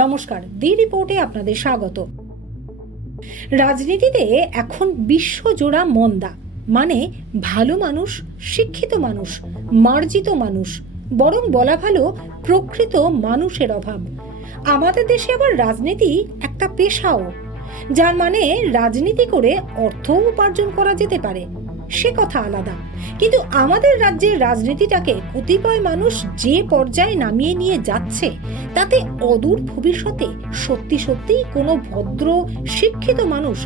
নমস্কার, দি রিপোর্টে আপনাদের স্বাগত। রাজনীতিতে এখন বিশ্বজোড়া মন্দা, মানে ভালো মানুষ, শিক্ষিত মানুষ, মার্জিত মানুষ, বরং বলা ভালো প্রকৃত মানুষের অভাব। আমাদের দেশে আবার রাজনীতি একটা পেশাও, যার মানে রাজনীতি করে অর্থ উপার্জন করা যেতে পারে, সে কথা আলাদা। কিন্তু আমাদের রাজ্যের রাজনীতিটাকে কতিপয় মানুষ যে পর্যায়ে নামিয়ে নিয়ে যাচ্ছে, তাতে অদূর ভবিষ্যতে সত্যি সত্যি কোনো ভদ্র শিক্ষিত মানুষ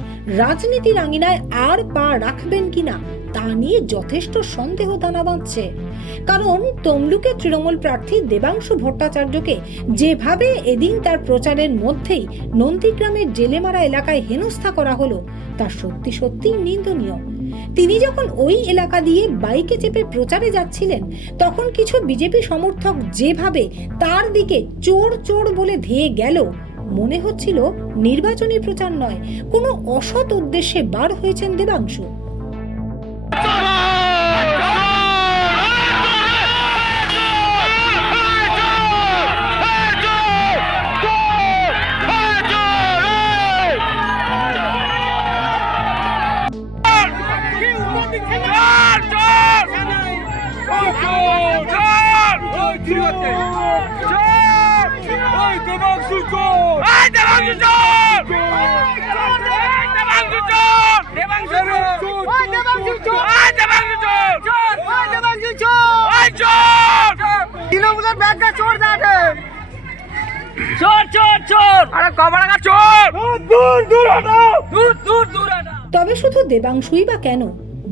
রাজনীতির আঙিনায় আর পা রাখবেন কিনা তা নিয়ে যথেষ্ট সন্দেহ দানা বাঁধছে। কারণ তমলুকের তৃণমূল প্রার্থী দেবাংশু ভট্টাচার্যকে যেভাবে এদিন তার প্রচারের মধ্যেই নন্দীগ্রামের জেলেমারা এলাকায় হেনস্থা করা হলো, তা সত্যি সত্যি নিন্দনীয়। তিনি যখন ওই এলাকা দিয়ে বাইকে চেপে প্রচারে যাচ্ছিলেন, তখন কিছু বিজেপি সমর্থক যেভাবে তার দিকে চোর চোর বলে ধেয়ে গেল, মনে হচ্ছিল নির্বাচনী প্রচার নয়, কোনো অসৎ উদ্দেশ্যে বার হয়েছেন দেবাংশু। তবে শুধু দেবাংশুই বা কেন,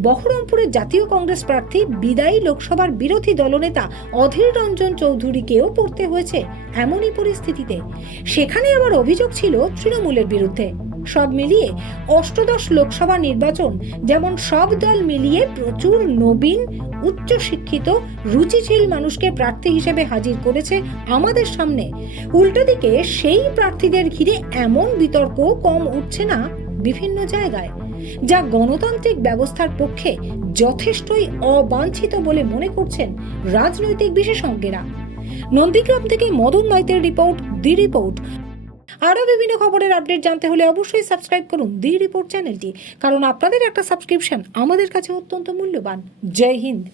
বহরমপুরের জাতীয় কংগ্রেস প্রার্থী বিদায়ী লোকসভার বিরোধী দলনেতা অধীর রঞ্জন চৌধুরীকেও পড়তে হয়েছে এমনই পরিস্থিতিতে। সেখানে আবার অভিযোগ ছিল তৃণমূলের বিরুদ্ধে। সব মিলিয়ে অষ্টদশ লোকসভা নির্বাচন যেমন সব দল মিলিয়ে প্রচুর নবীন, উচ্চশিক্ষিত, রুচিশীল মানুষকে প্রার্থী হিসেবে হাজির করেছে আমাদের সামনে, উল্টো দিকে সেই প্রার্থীদের ঘিরে এমন বিতর্ক কম উঠছে না বিভিন্ন জায়গায়, যা গণতান্ত্রিক ব্যবস্থার পক্ষে যথেষ্টই অবাঞ্ছিত বলে মনে করছেন রাজনৈতিক বিশেষজ্ঞরা। নন্দীগ্রাম থেকে মদন মাইতের রিপোর্ট, দি রিপোর্ট। আরও বিভিন্ন খবরের আপডেট জানতে হলে অবশ্যই সাবস্ক্রাইব করুন দি রিপোর্ট চ্যানেলটি, কারণ আপনাদের একটা সাবস্ক্রিপশন আমাদের কাছে অত্যন্ত মূল্যবান। জয় হিন্দ।